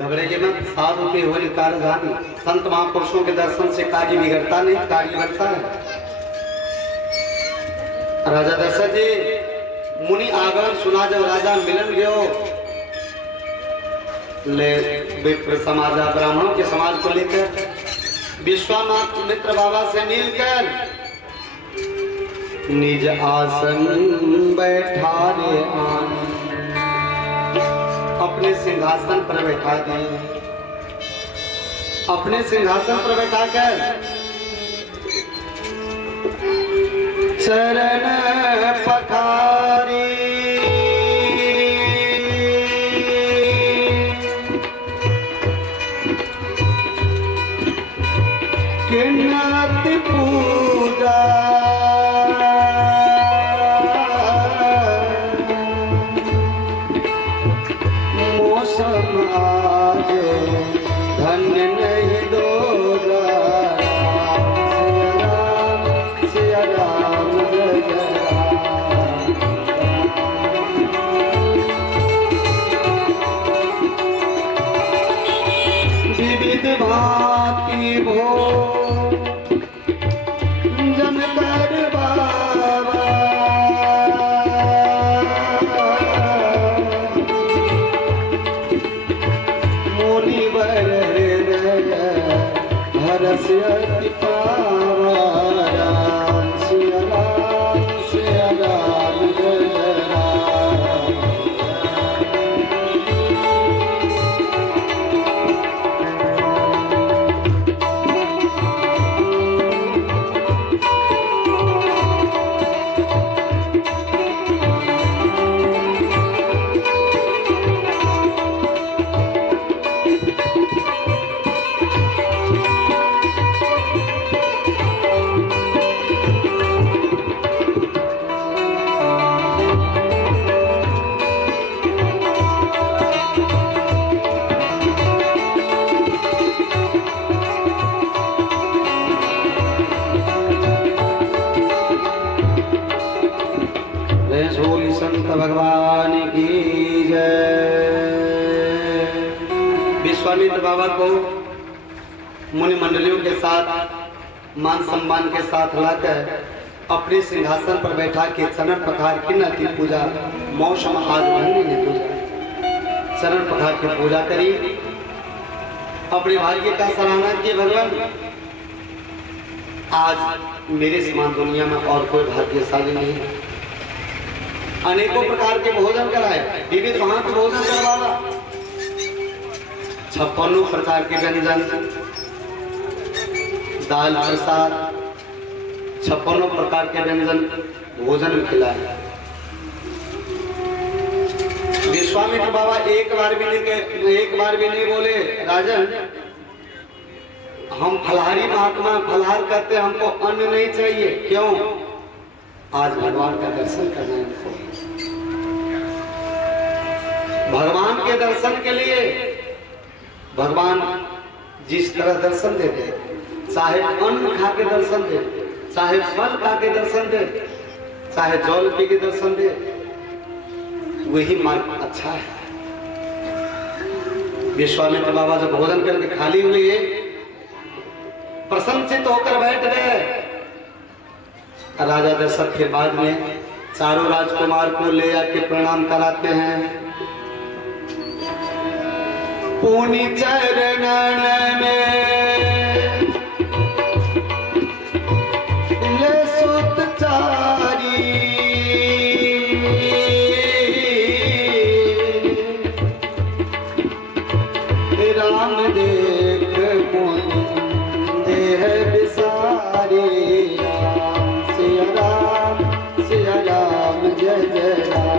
घबराइए मत। साधु के होली कारधानी, संत महापुरुषों के दर्शन से कार्य बिगड़ता नहीं, कार्य बढ़ता है। राजा दशरथ जी मुनि आगमन सुना जब राजा मिलन गयो ले विप्र समाज ब्राह्मणों के समाज को लेकर विश्वामित्र बाबा से मिलकर निज आसन बैठा रे आन, अपने सिंहासन पर बैठा दिए। अपने सिंहासन पर बैठा कर चरण पखारी किन्नत पूजा मौसम आज धन्य नहीं दोगा। सिया राम जय राम। विविध भांति भोग भगवान की जय। विश्वामित्र बाबा को मुनि मंडलियों के साथ मान सम्मान के साथ लाकर अपने सिंहासन पर बैठा के चरण पखार की पूजा मौसम आज भंगी ने पूजा चरण पखार की पूजा करी। अपने भाग्य का सराहना किए। भगवान आज मेरे समान दुनिया में और कोई भाग्यशाली नहीं। अनेकों प्रकार के भोजन कराए, विविध भांति भोजन करवाया, 56 प्रकार के व्यंजन, दाल प्रसाद, 56 प्रकार के व्यंजन भोजन खिलाए। विश्वामित्र बाबा एक बार भी नहीं बोले राजन हम फलाहारी महात्मा फलाहार करते, हमको अन्न नहीं चाहिए। क्यों? आज भगवान का दर्शन करना है। भगवान के दर्शन के लिए भगवान जिस तरह दर्शन देते, चाहे अन्न खा के दर्शन दे, चाहे फल खा के दर्शन दे, चाहे जल पी के दर्शन दे, वही मार्ग अच्छा है। विश्वामित्र बाबा जब भोजन करके खाली हुए प्रसन्नचित होकर बैठ गए। राजा दशरथ के बाद में चारों राजकुमार को ले आके प्रणाम कराते हैं। पुनि चरणन में ले सुत चारी, राम देख मुनि देह बिसारी। सिया राम जय जय राम।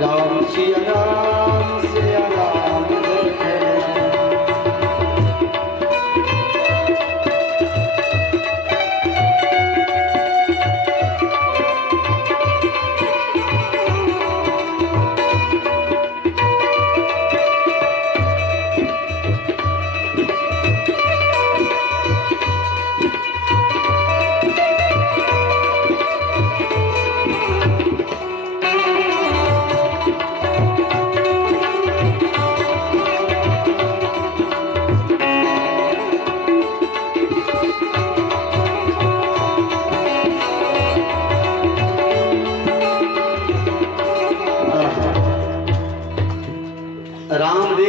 राम सिया राम सिया राम जय जय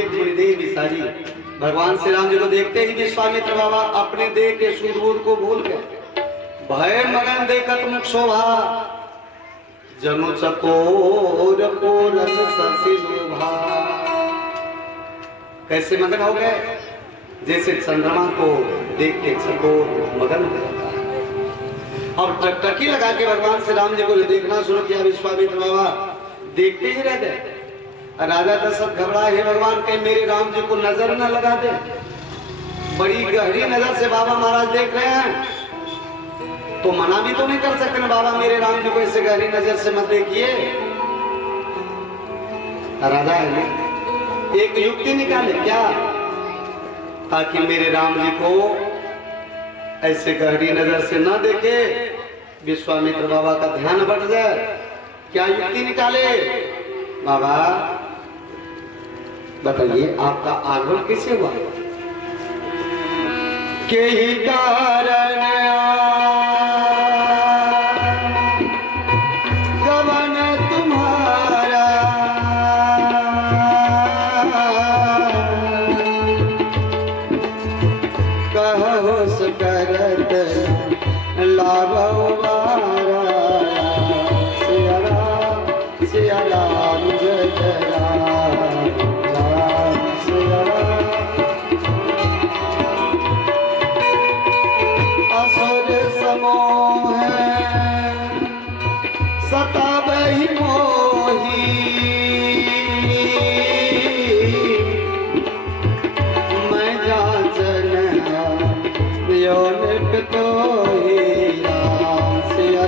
देख मुनि देह विसारी। भगवान श्री राम जी को देखते ही विश्वामित्र बाबा अपने देह के सूझबूझ को भूल गए। भय मगन देखत मुख शोभा, जनु चकोर पूरन शशि लोभा। कैसे मगन हो गए? जैसे चंद्रमा को देख के चकोर मगन हो जाता है। अब टकटकी लगा के भगवान श्री राम जी को देखना शुरू किया विश्वामित्र बाबा, देखते ही रह गए। राजा दशरथ घबराए, हे भगवान कहीं मेरे राम जी को नजर न लगा दे। बड़ी गहरी नजर से बाबा महाराज देख रहे हैं, तो मना भी तो नहीं कर सकते ना, बाबा मेरे राम जी को ऐसे गहरी नजर से मत देखिए। राजा है ना, एक युक्ति निकाले क्या, ताकि मेरे राम जी को ऐसे गहरी नजर से न देखे, विश्वामित्र बाबा का ध्यान बढ़ जाए। क्या युक्ति निकाले? बाबा बताइए आपका आगमन कैसे हुआ? के ही कारण गमन तुम्हारा, कहो करत लाभ सिया राम जय जय राम, राम सिया राम। असुर समोह सताबहि मोही, मैं जाचन योन पितोही। राम सिया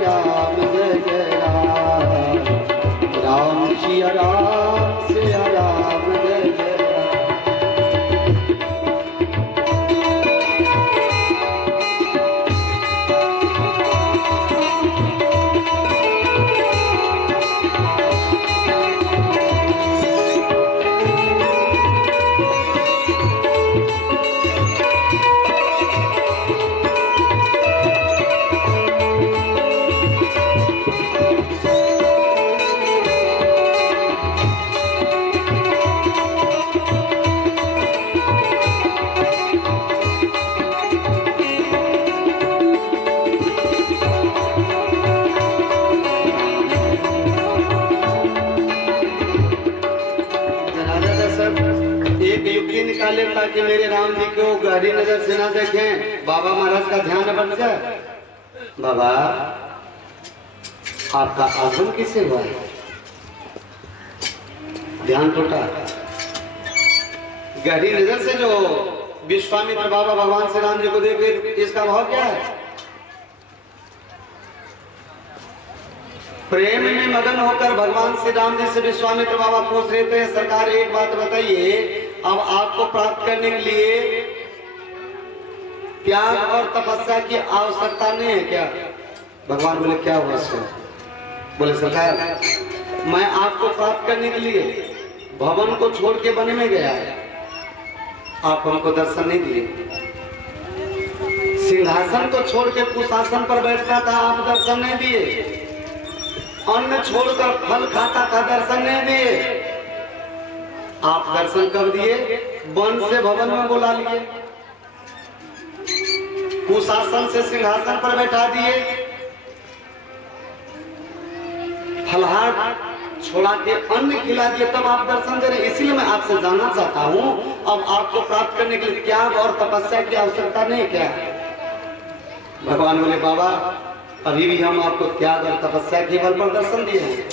राम जय जय राम, राम सिया राम जय जय राम। निकाले ताकि मेरे राम जी को गहरी नजर से ना देखें, बाबा महाराज का ध्यान बन जाए। बाबा आपका आगमन किसे हुआ है? ध्यान टूटा। गहरी नजर से जो विश्वामित्र बाबा भगवान श्री राम जी को देखे, इसका भाव क्या है? प्रेम में मगन होकर भगवान श्री राम जी से विश्वामित्र बाबा पूछ रहे थे, सरकार एक बात बताइए, अब आपको प्राप्त करने के लिए त्याग और तपस्या की आवश्यकता नहीं है क्या? भगवान बोले क्या हुआ सर? बोले सरकार मैं आपको प्राप्त करने के लिए भवन को छोड़ के वन में गया, आप हमको दर्शन नहीं दिए। सिंहासन को छोड़ के कुशासन पर बैठता था, आप दर्शन नहीं दिए। अन्न छोड़कर फल खाता था, दर्शन नहीं दिए। आप दर्शन कर दिए, वन से भवन में बुला लिए, कुशासन से सिंहासन पर बैठा दिए, फलहार छोड़ा के अन्न खिला दिए, तब आप दर्शन दे रहे। इसीलिए मैं आपसे जानना चाहता हूँ, अब आपको प्राप्त करने के लिए त्याग और तपस्या की आवश्यकता नहीं क्या? भगवान बोले बाबा अभी भी हम आपको त्याग और तपस्या के बल पर दर्शन दिए हैं।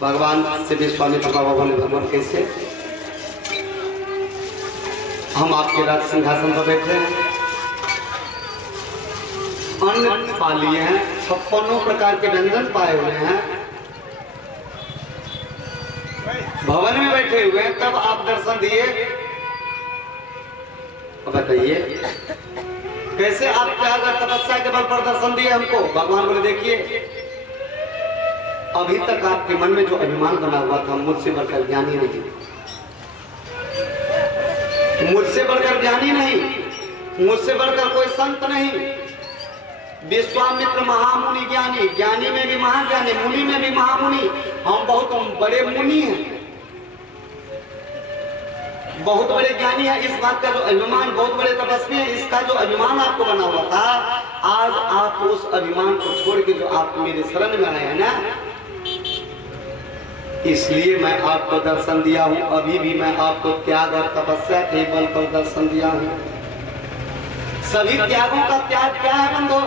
भगवान से विश्वामित्र बाबा बोले भगवान कैसे? हम आपके राज सिंहासन पर बैठे हैं, अन्न पा लिए हैं, 56 प्रकार के व्यंजन पाए हुए हैं, भवन में बैठे हुए हैं, तब आप दर्शन दिए। बताइए कैसे आप त्याग और तपस्या के बल पर दर्शन दिए हमको? भगवान बोले देखिए अभी तक आपके मन में जो अभिमान बना हुआ था, मुझसे बढ़कर ज्ञानी नहीं, मुझसे बढ़कर ज्ञानी नहीं, मुझसे बढ़कर कोई संत नहीं। विश्वामित्र महामुनि ज्ञानी, ज्ञानी में भी महाज्ञानी, मुनि में भी महामुनि, हम बहुत बड़े मुनि हैं। बहुत बड़े ज्ञानी है, इस बात का जो अभिमान, बहुत बड़े तपस्वी है, इसका जो अभिमान आपको बना हुआ था, आज आप उस अभिमान को छोड़ के जो आप मेरे शरण में आए हैं ना, इसलिए मैं आपको दर्शन दिया हूं। अभी भी मैं आपको त्याग और तपस्या के बल पर दर्शन दिया हूं। सभी त्यागों का त्याग क्या है बंधु?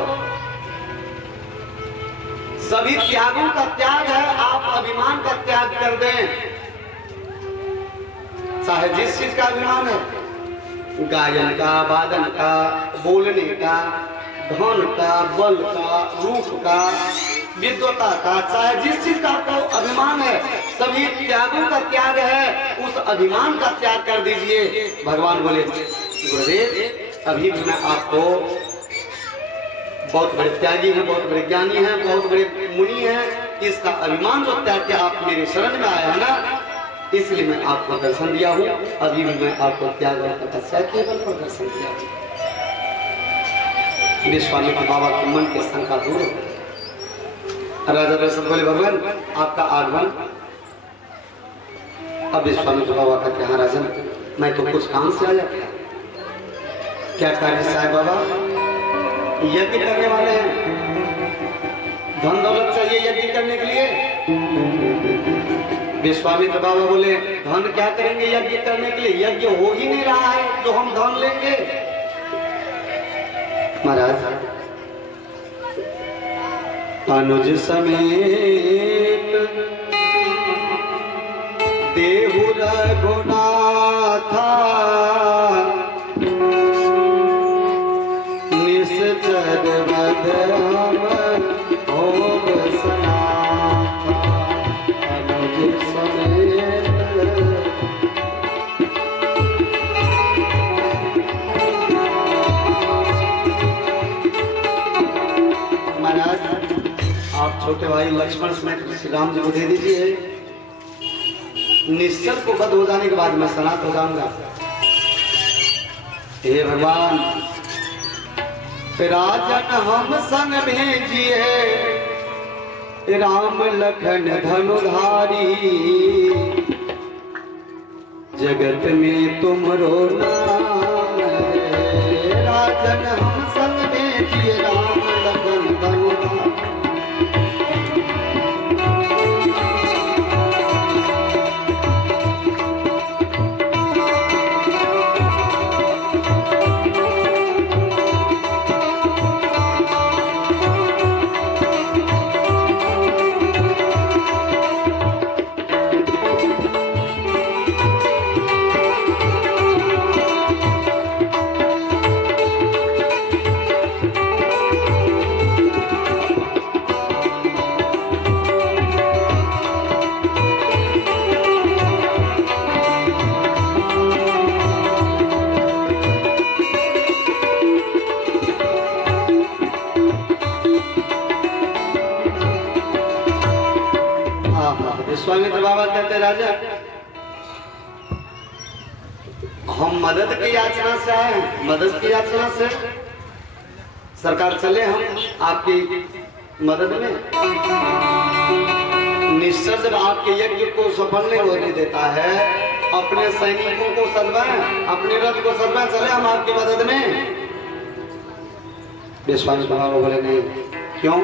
सभी त्यागों का त्याग है आप अभिमान का त्याग कर दें। चाहे जिस चीज का अभिमान है, गायन का, वादन का, बोलने का, धन का, बल का, रूप का, विद्वता का, चाहे जिस चीज का आपको अभिमान है, सभी त्यागों का त्याग है। उस अभिमान का त्याग कर दीजिए। भगवान बोले गुरुदेव अभी भी मैं आपको, बहुत बड़े त्यागी हैं, बहुत बड़े ज्ञानी हैं, बहुत बड़े मुनि हैं, इसका अभिमान जो त्याग के आप मेरे शरण में आया है ना, इसलिए मैं आपको दर्शन दिया हूँ। अभी भी मैं आपको त्याग और तपस्या के बल पर दर्शन दिया हूँ। विश्वामित्र बाबा के मन के शंका दूर हो। राजा दशरथ बोले भगवान आपका आगमन। अब विश्वामित्र बाबा का क्या राजन, मैं तो कुछ काम से आया था। क्या कार्य से आए बाबा? यज्ञ करने वाले हैं, धन दौलत चाहिए यज्ञ करने के लिए। विश्वामित्र बाबा बोले धन क्या करेंगे यज्ञ करने के लिए? यज्ञ हो ही नहीं रहा है जो हम धन लेंगे। महाराज अनुज समेत देहु रघुनाथा निश्चर मध्यम भोग सनाथा। अनुज समेत महाराज आप छोटे भाई लक्ष्मण समेत श्री राम जी को दे दीजिए। निश्चल को बद हो जाने के बाद मैं सनात हो जाऊंगा। हे भगवान राजन हम संग भेजिए, राम लखन धनुधारी, जगत में तुमरो नाम है। राजन हम संग भेजिए, राम लखन धनुधारी। विश्वामित्र बाबा कहते राजा हम मदद की याचना से आए, मदद की याचना से। सरकार चले हम आपकी मदद में। निश्चय जब आपके यज्ञ को सफल नहीं होने देता है, अपने सैनिकों को सजवाएं, अपने रथ को सजवाएं, चले हम आपकी मदद में। विश्वामित्र बाबा बोले नहीं। क्यों?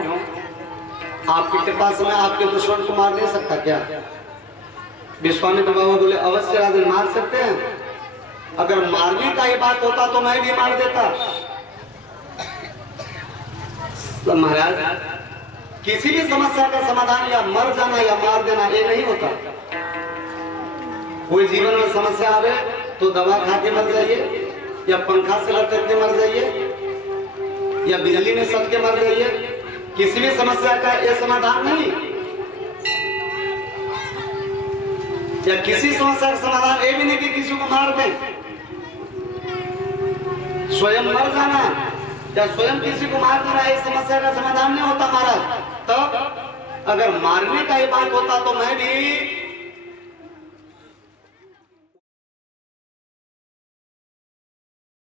आपकी कृपा से मैं आपके दुश्मन को मार नहीं सकता क्या? विश्वामित्र बाबा बोले अवश्य राजन मार सकते हैं। अगर मारने का ये बात होता तो मैं भी मार देता। महाराज किसी भी समस्या का समाधान या मर जाना या मार देना ये नहीं होता। कोई जीवन में समस्या आवे तो दवा खा के मर जाइए, या पंखा से लटक के मर जाइए, या बिजली में सट के मर जाइए। किसी भी समस्या का यह समाधान नहीं। या किसी समस्या का समाधान ये भी नहीं कि किसी को मार दें। स्वयं मर जाना या स्वयं किसी को मार देना इस समस्या का समाधान नहीं होता महाराज। तब अगर मारने का ये बात होता तो मैं भी